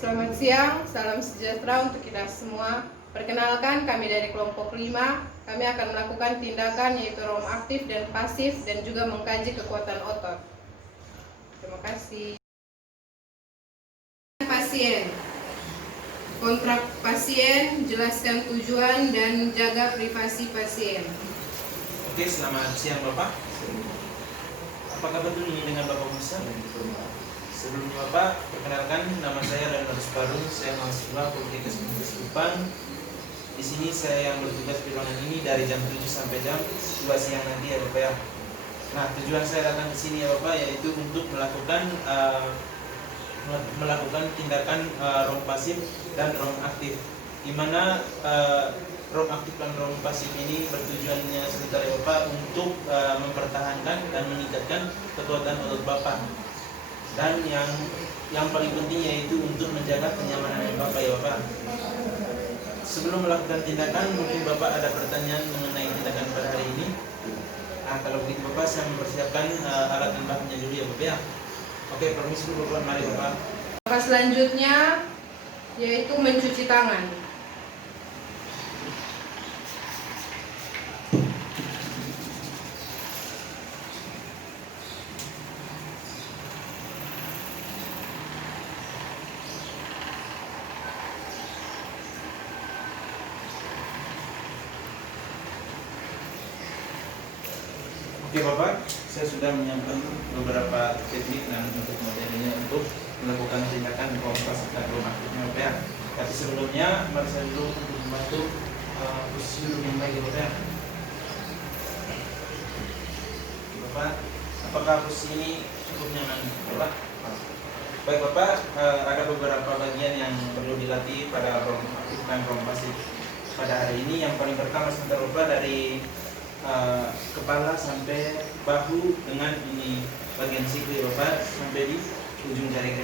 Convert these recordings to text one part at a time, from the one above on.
Selamat siang, salam sejahtera untuk kita semua. Perkenalkan, kami dari kelompok 5. Kami akan melakukan tindakan yaitu rom aktif dan pasif dan juga mengkaji kekuatan otot. Terima kasih. Pasien. Kontrak pasien, jelaskan tujuan dan jaga privasi pasien. Oke, selamat siang Bapak. Apakah betul ini dengan Bapak Musa? Sebelumnya Bapak, perkenalkan nama saya Leonard Parung, saya mahasiswa Politeknik Kupang. Di sini saya yang bertugas di ruangan ini dari jam 7 sampai jam 2 siang nanti ya Bapak ya. Nah, tujuan saya datang ke sini ya Bapak yaitu untuk melakukan tindakan rom pasif dan rom aktif, di mana rom aktif dan rom pasif ini bertujuannya sebentar ya Bapak untuk mempertahankan dan meningkatkan kekuatan otot Bapak, dan yang paling penting yaitu untuk menjaga kenyamanan Bapak ya Bapak. Sebelum melakukan tindakan, mungkin Bapak ada pertanyaan mengenai tindakan pada hari ini. Nah, kalau begitu Bapak, saya mempersiapkan alat dan bahannya dulu ya Bapak ya. Oke, permisi dulu Bapak, mari Bapak. Langkah selanjutnya yaitu mencuci tangan. Oke Bapak, saya sudah menyiapkan beberapa teknik dan untuk materinya untuk melakukan tindakan kompas dan rom aktifnya Bapak ya. Tapi sebelumnya, mari saya dulu untuk membantu posisi duduk yang baik ya Bapak ya. Bapak, apakah posisi ini cukup nyaman Bapak? Baik Bapak, ada beberapa bagian yang perlu dilatih pada rom aktif dan rom pasif pada hari ini. Yang paling pertama sebentar Bapak, dari kepala sampai bahu dengan ini bagian siku ya Bapak, sampai di ujung jari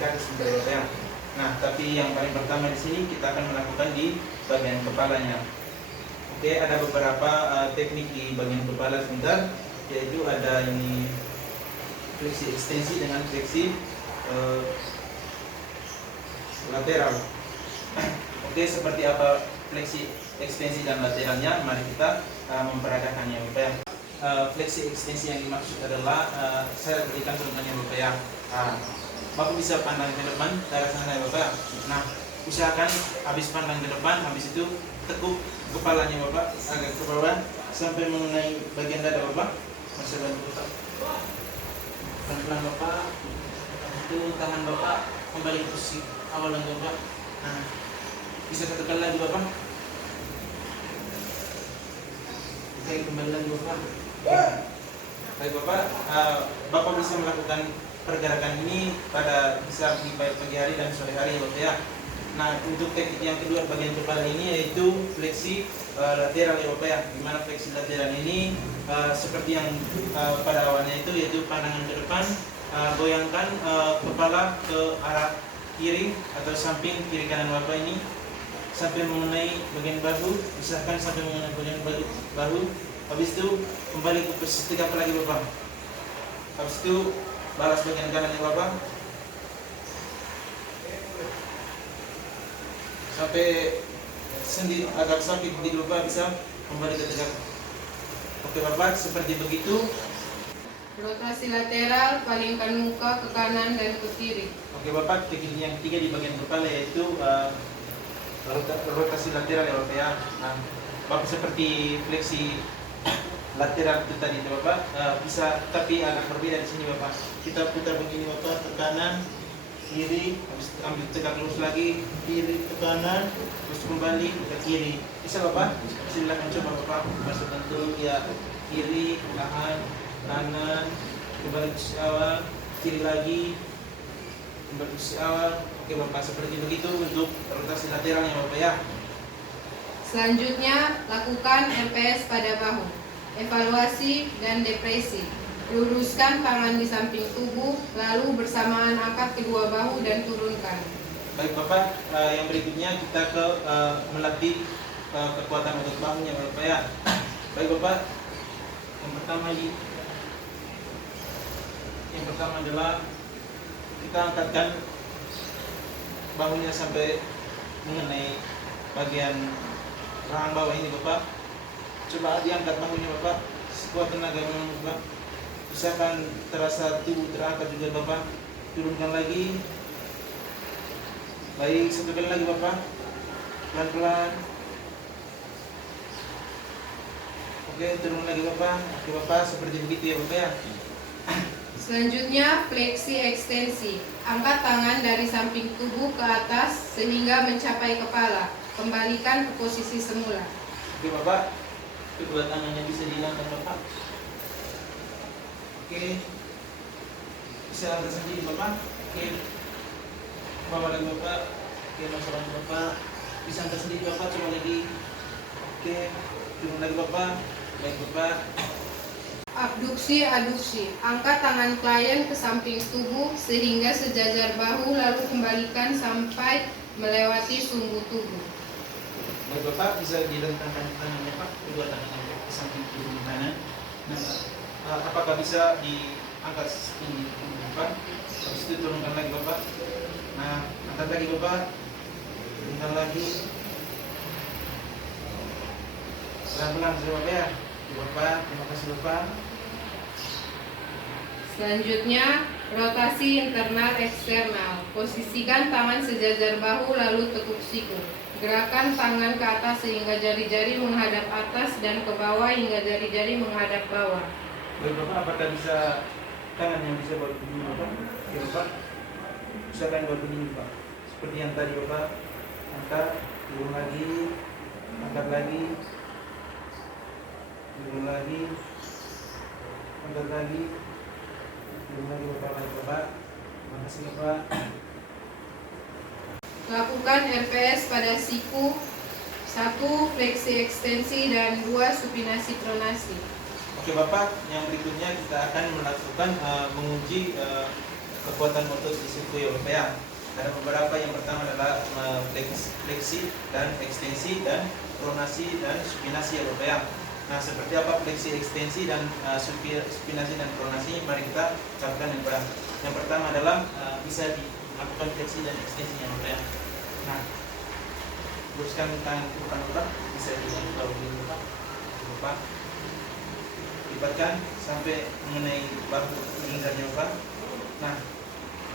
kaki sebentar ya Bapak. Nah, tapi yang paling pertama di sini kita akan melakukan di bagian kepalanya. Oke, ada beberapa teknik di bagian kepala sebentar, yaitu ada ini fleksi ekstensi dengan fleksi lateral. Oke, seperti apa fleksi ekstensi dan lateralnya? Mari kita memperagakannya Bapak ya. Fleksi ekstensi yang dimaksud adalah saya berikan contohnya Bapak ya. Bapak bisa pandang ke depan ke arah sana ya Bapak. Nah, usahakan habis pandang ke depan, habis itu tekuk kepalanya Bapak agak ke bawah sampai mengenai bagian dada Bapak. Masih bantu Bapak. Pelan-pelan Bapak. Itu tangan Bapak kembali ke posisi awal lagi Bapak. Nah, bisa tekan lagi Bapak. Oke, kembali lagi Bapak. Baik Bapak, Bapak bisa melakukan pergerakan ini bisa di pagi hari dan sore hari Bapak ya. Nah, untuk teknik yang kedua bagian kepala ini yaitu fleksi lateral ya Bapak ya. Dimana fleksi lateral ini seperti yang pada awalnya itu, yaitu pandangan ke depan, goyangkan kepala ke arah kiri atau samping kiri kanan Bapak ini sampai mengenai bagian bahu, usahakan sampai mengenai bagian bahu. Habis itu kembali ke posisi tegak lagi Bapak. Habis itu balas bagian kanannya Bapak sampai sendi agak sakit di Bapak, bisa kembali ke tegak. Oke Bapak, seperti begitu. Rotasi lateral, palingkan muka ke kanan dan ke kiri. Oke Bapak, teknik yang ketiga di bagian kepala yaitu rotasi lateral ya Bapak ya. Nah, Bapak seperti fleksi lateral itu tadi Bapak, bisa tapi agak berbeda di sini Bapak. Kita putar begini Bapak, ke kanan, kiri, habis ambil tegak lurus lagi, kiri ke kanan, terus kembali ke kiri. Bisa Bapak? Silakan coba Bapak. Masukkan dulu ya, kiri, tahan, kanan, kembali ke posisi awal, kiri lagi, kembali ke posisi awal. Oke Bapak, seperti begitu untuk rotasi lateralnya Bapak ya. Selanjutnya, lakukan RPS pada bahu. Evaluasi dan depresi. Luruskan tangan di samping tubuh, lalu bersamaan angkat kedua bahu dan turunkan. Baik Bapak, yang berikutnya kita melatih kekuatan otot bahunya Bapak ya. Baik Bapak, yang pertama adalah kita angkatkan bahunya sampai mengenai bagian rahang bawah ini Bapak. Coba diangkat bahunya Bapak, sekuat tenaga memang Bapak. Misalkan terasa tubuh terangkat juga Bapak, turunkan lagi. Baik, satu kali lagi Bapak, pelan-pelan. Oke, turun lagi Bapak. Oke Bapak, seperti begitu ya Bapak ya. Selanjutnya, fleksi ekstensi. Angkat tangan dari samping tubuh ke atas sehingga mencapai kepala. Kembalikan ke posisi semula. Oke Bapak, kedua tangannya bisa dihilangkan Bapak. Oke, bisa angkat sendiri Bapak. Oke, bawa lagi Bapak. Oke, masalah Bapak. Bisa angkat sendiri Bapak, coba lagi. Oke, turun lagi Bapak. Baik Bapak. Abduksi aduksi. Angkat tangan klien ke samping tubuh sehingga sejajar bahu lalu kembalikan sampai melewati sumbu tubuh. Baik Bapak, bisa direntangkan tangannya Pak, kedua tangannya ke samping kiri kanan. Nah, apakah bisa diangkat setinggi tubuh Bapak? Habis itu turunkan lagi Bapak. Nah, angkat lagi Bapak. Turunkan lagi. Pelan-pelan sudah Bapak ya. Bapak, terima kasih Bapak. Selanjutnya, rotasi internal eksternal. Posisikan tangan sejajar bahu lalu tekuk siku. Gerakan tangan ke atas sehingga jari-jari menghadap atas dan ke bawah hingga jari-jari menghadap bawah. Baik Bapak, apakah bisa tangan yang bisa bawa begini Bapak? Ya Bapak, bisa kan bawa begini Pak. Seperti yang tadi Bapak, angkat, turun lagi, angkat lagi, turun lagi, angkat lagi, turun lagi Bapak, lagi Bapak. Terima kasih Bapak. Lakukan RPS pada siku 1. Fleksi ekstensi dan 2. Supinasi pronasi. Oke Bapak, yang berikutnya kita akan melakukan menguji kekuatan otot di siku ya Bapak ya. Ada beberapa, yang pertama adalah fleksi dan ekstensi dan pronasi dan supinasi ya Bapak ya. Nah, seperti apa fleksi ekstensi dan supinasi dan pronasi? Mari kita lakukan yang pertama adalah bisa dilakukan fleksi dan ekstensi ya Bapak ya. Nah, luruskan tangan ke depan Bapak, bisa dilakukan begini Bapak. Lipatkan sampai mengenai bahu pinggangnya Bapak. Nah,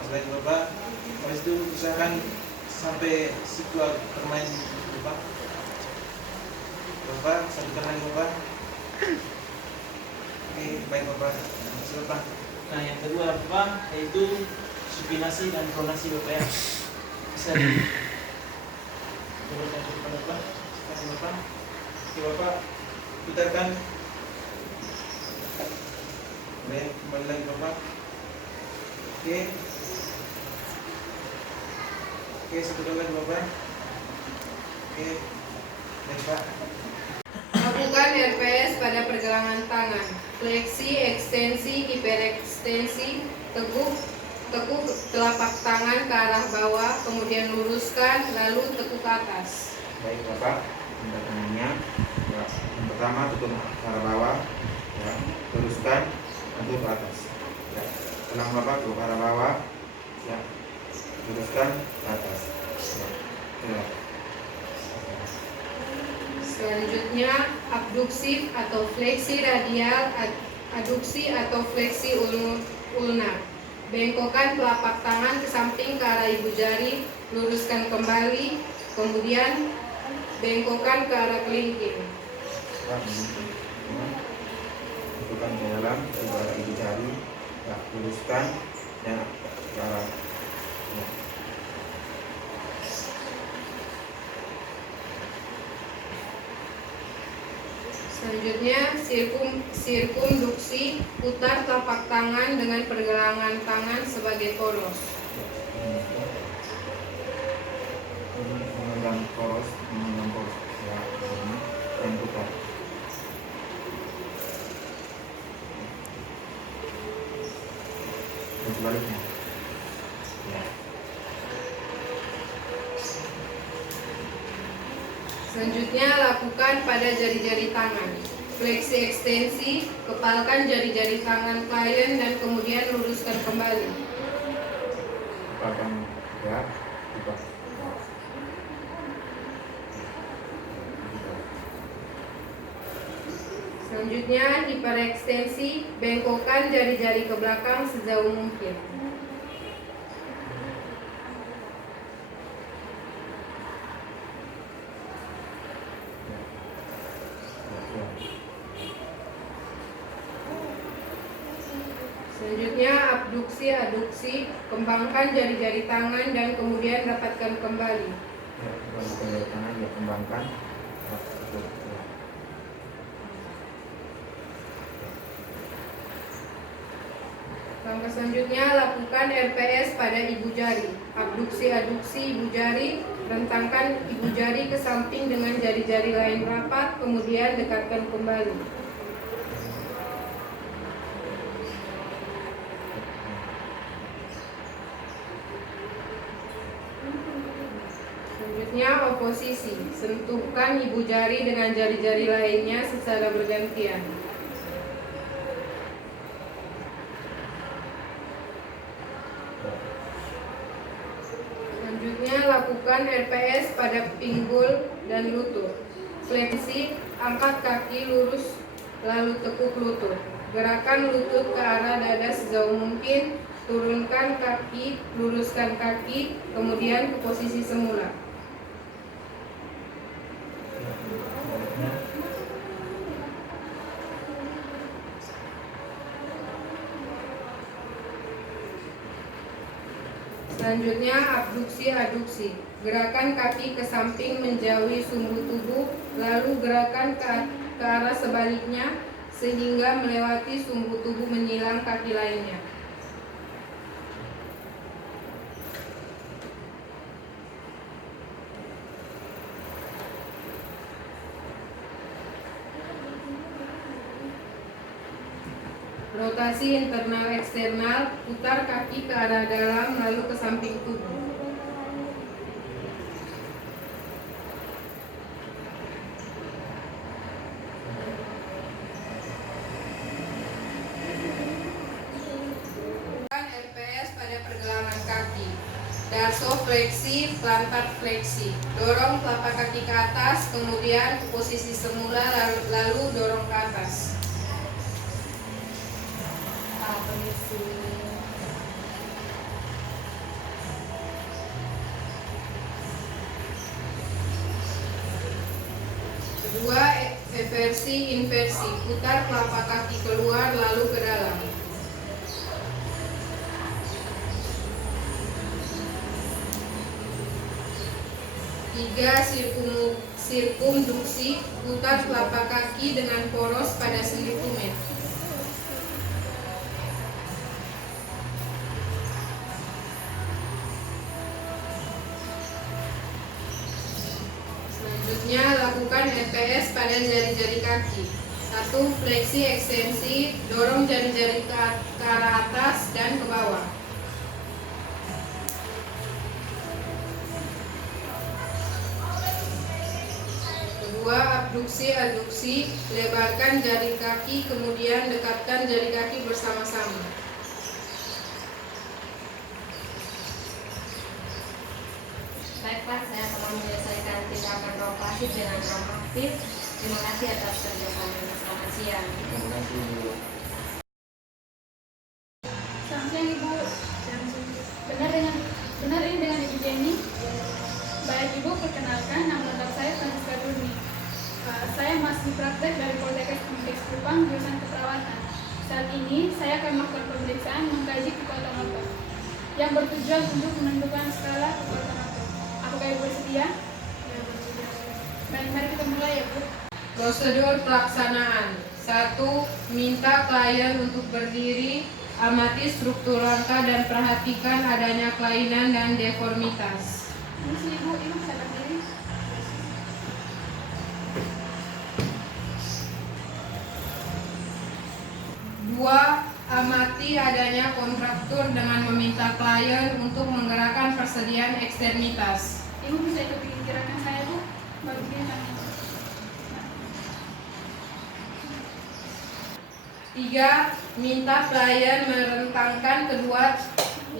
pas lagi Bapak. Habis itu usahakan sampai siku bermain Bapak. Bapak, satukan lagi Bapak. Oke, baik Bapak. Terima kasih Bapak. Nah, yang kedua Bapak, yaitu supinasi dan pronasi Bapak ya. Bisa turunkan ke depan Bapak. Kasih Bapak. Oke Bapak, putarkan. Baik, kembali lagi Bapak. Oke. Oke, satu kali lagi Bapak. Oke. Baik Pak. Lakukan RPS pada pergelangan tangan. Fleksi, ekstensi, hiperekstensi. Tekuk telapak tangan ke arah bawah, kemudian luruskan, lalu tekuk ke atas. Baik Bapak, tanda tangannya. Ya, yang pertama tekuk ke arah bawah, ya, luruskan, tekuk ke atas. Ya, tenang Bapak, tekuk ke arah bawah, ya, luruskan ke atas. Ya. Selanjutnya, abduksi atau fleksi radial, aduksi atau fleksi ulnar. Bengkokkan telapak tangan ke samping ke arah ibu jari, luruskan kembali, kemudian bengkokkan ke arah kelingking. Masukkan ke dalam, ke arah ibu jari, ya, luruskan, dan ke arah. Ya. Selanjutnya, sirkumduksi, putar telapak tangan dengan pergelangan tangan sebagai poros. Memegang poros, ya, ini, dan putar. Dan sebaliknya. Ya. Selanjutnya, lakukan pada jari-jari tangan. Fleksi ekstensi, kepalkan jari-jari tangan klien dan kemudian luruskan kembali. Kepalkan, ya, buka. Selanjutnya, hiperekstensi, bengkokkan jari-jari ke belakang sejauh mungkin. Selanjutnya, abduksi, aduksi, kembangkan jari-jari tangan dan kemudian rapatkan kembali. Ya, kembangkan jari tangan, ya kembangkan. Langkah selanjutnya, lakukan RPS pada ibu jari. Abduksi, aduksi ibu jari, rentangkan ibu jari ke samping dengan jari-jari lain rapat, kemudian dekatkan kembali. Selanjutnya, oposisi. Sentuhkan ibu jari dengan jari-jari lainnya secara bergantian. Selanjutnya, lakukan RPS pada pinggul dan lutut. Fleksi, angkat kaki lurus lalu tekuk lutut. Gerakan lutut ke arah dada sejauh mungkin. Turunkan kaki, luruskan kaki, kemudian ke posisi semula. Selanjutnya, abduksi, aduksi. Gerakan kaki ke samping menjauhi sumbu tubuh, lalu gerakan ke arah sebaliknya sehingga melewati sumbu tubuh menyilang kaki lainnya. Rotasi internal eksternal, putar kaki ke arah dalam lalu ke samping tubuh. RPS pada pergelangan kaki. Darso fleksi, plantar fleksi. Dorong telapak kaki ke atas, kemudian ke posisi semula lalu dorong ke atas. Kedua, eversi, inversi. Putar telapak kaki keluar lalu ke dalam. Tiga, sirkumduksi. Putar telapak kaki dengan poros pada sendi tumit. Selanjutnya, lakukan EPS pada jari-jari kaki. 1. Fleksi ekstensi, dorong jari-jari ke arah atas dan ke bawah. 2. Abduksi, aduksi, lebarkan jari kaki, kemudian dekatkan jari kaki bersama-sama. Baiklah, saya telah menyelesaikan tindakan rom pasif dengan rom aktif. Terima kasih atas kerjasamanya. Selamat siang. Terima kasih. Selamat siang Ibu. Benar ini dengan Ibu Jenny. Baik Ibu, perkenalkan nama lengkap saya Francisca Durni. Saya masih praktek dari Politeknik Teknik Kupang jurusan keperawatan. Saat ini saya akan melakukan pemeriksaan mengkaji kekuatan otot yang bertujuan untuk menentukan skala kekuatan otot. Apakah Ibu bersedia? Baik, mari kita mulai ya Bu. Prosedur pelaksanaan. 1. Minta klien untuk berdiri, amati struktur langkah dan perhatikan adanya kelainan dan deformitas. Ini sih Ibu bisa berdiri. 2. Amati adanya kontraktur dengan meminta klien untuk menggerakkan persediaan ekstremitas. Ibu bisa ikuti gerakan saya Bu. Baru begini tangannya. 3. Minta klien merentangkan kedua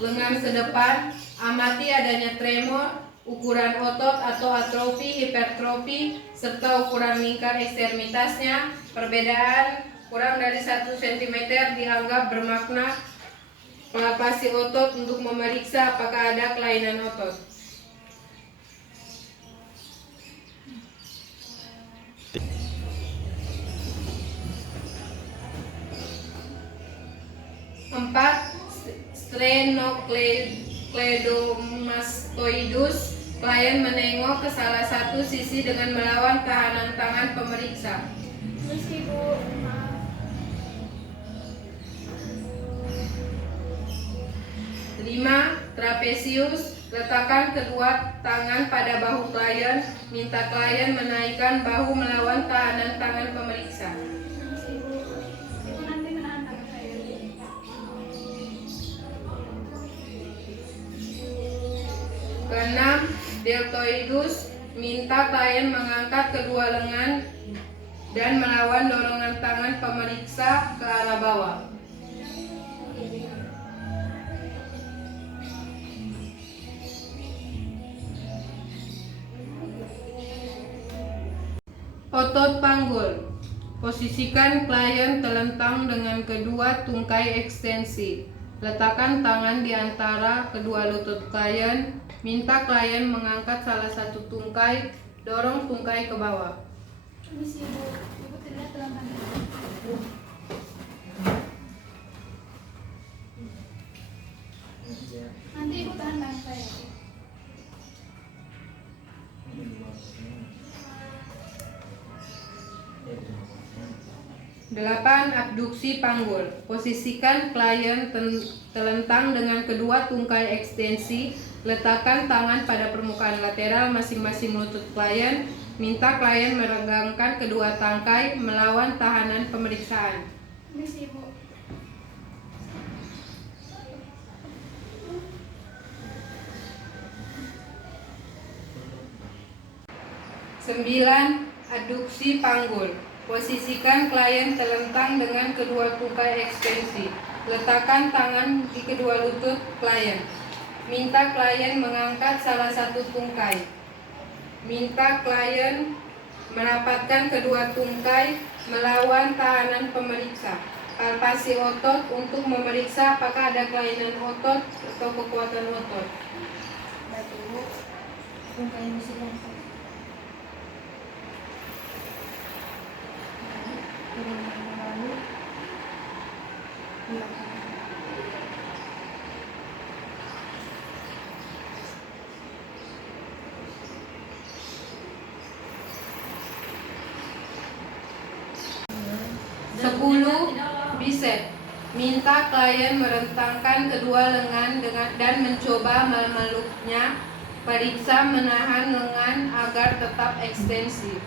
lengan ke depan, amati adanya tremor, ukuran otot atau atrofi, hipertrofi, serta ukuran lingkar ekstremitasnya. Perbedaan kurang dari 1 cm dianggap bermakna palpasi otot untuk memeriksa apakah ada kelainan otot. Empat, sternocleidomastoidus. Klien menengok ke salah satu sisi dengan melawan tahanan tangan pemeriksa. Meski Bu, maaf. 5. Trapesius. Letakkan kedua tangan pada bahu klien. Minta klien menaikkan bahu melawan tahanan tangan pemeriksa. Meski Bu, Ibu nanti menahan tangan saya. Keenam, deltoidus. Minta klien mengangkat kedua lengan dan melawan dorongan tangan pemeriksa ke arah bawah. Otot panggul. Posisikan klien telentang dengan kedua tungkai ekstensi. Letakkan tangan di antara kedua lutut klien. Minta klien mengangkat salah satu tungkai. Dorong tungkai ke bawah. Permisi Ibu, Ibu tidak terlambat. Nanti Ibu tahan tangan saya. 8. Abduksi panggul. Posisikan klien telentang dengan kedua tungkai ekstensi. Letakkan tangan pada permukaan lateral masing-masing lutut klien. Minta klien meregangkan kedua tangkai melawan tahanan pemeriksaan. Permisi Ibu. 9. Aduksi panggul. Posisikan klien telentang dengan kedua tungkai ekstensi. Letakkan tangan di kedua lutut klien. Minta klien mengangkat salah satu tungkai. Minta klien merapatkan kedua tungkai melawan tahanan pemeriksa. Palpasi otot untuk memeriksa apakah ada kelainan otot atau kekuatan otot. Baik Ibu, tungkai mesti diangkat. Turun lalu belakang. Sepuluh, bicep. Minta klien merentangkan kedua lengan dan mencoba memeluknya. Periksa menahan lengan agar tetap ekstensi.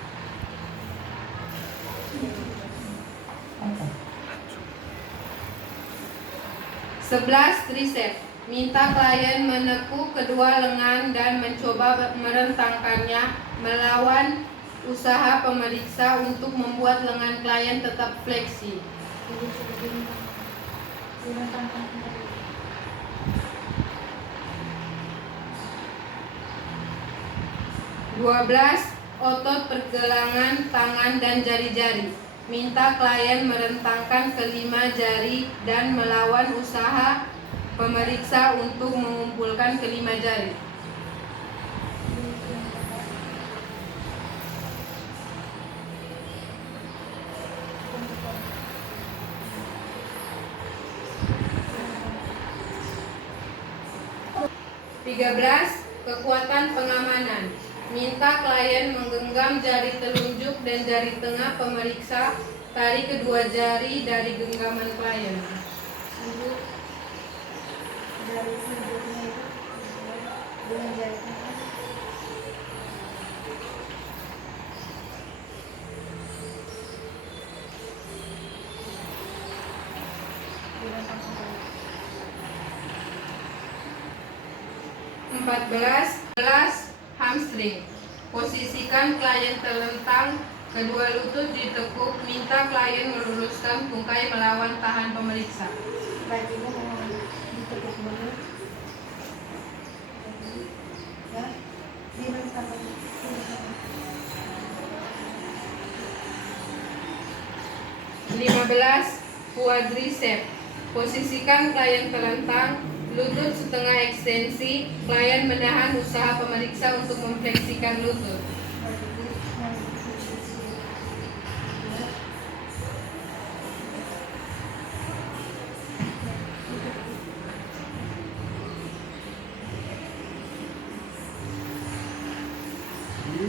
11. Tricep. Minta klien menekuk kedua lengan dan mencoba merentangkannya melawan usaha pemeriksa untuk membuat lengan klien tetap fleksi. 12. Otot pergelangan tangan dan jari-jari. Minta klien merentangkan kelima jari dan melawan usaha pemeriksa untuk mengumpulkan kelima jari. 13. Kekuatan pengamanan. Minta klien menggenggam jari telunjuk dan jari tengah pemeriksa. Tarik kedua jari dari genggaman klien. Jari selanjutnya itu dengan jari tengah. Direntang kembali. 14. Hamstring. Posisikan klien telentang, kedua lutut ditekuk. Minta klien meluruskan tungkai melawan tahan pemeriksa. Baik Ibu, mohon ditekuk dulu. Ya, 15. Quadriceps. Posisikan klien terlentang, lutut setengah ekstensi. Klien menahan usaha pemeriksa untuk memfleksikan lutut.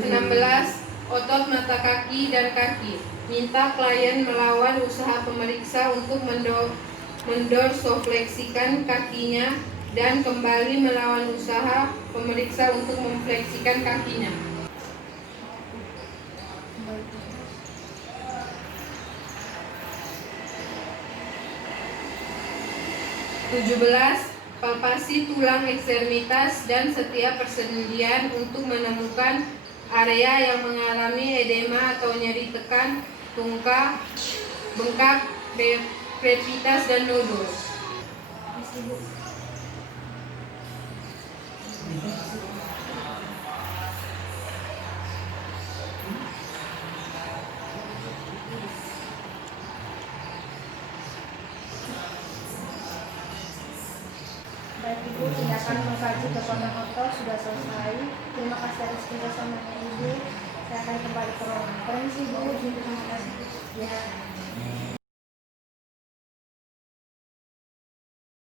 16. Otot mata kaki dan kaki. Minta klien melawan usaha pemeriksa untuk mendorsofleksikan kakinya dan kembali melawan usaha pemeriksa untuk memfleksikan kakinya. 17. Palpasi tulang ekstremitas dan setiap persendian untuk menemukan area yang mengalami edema atau nyeri tekan, tungkah, bengkak, krepitas, dan nodul. Baik Ibu, tindakan mengkaji kekuatan otot sudah selesai. Terima kasih atas kerjasamanya Ibu. Saya akan kembali ke ruangan. Permisi Bu, terima kasih. Ya.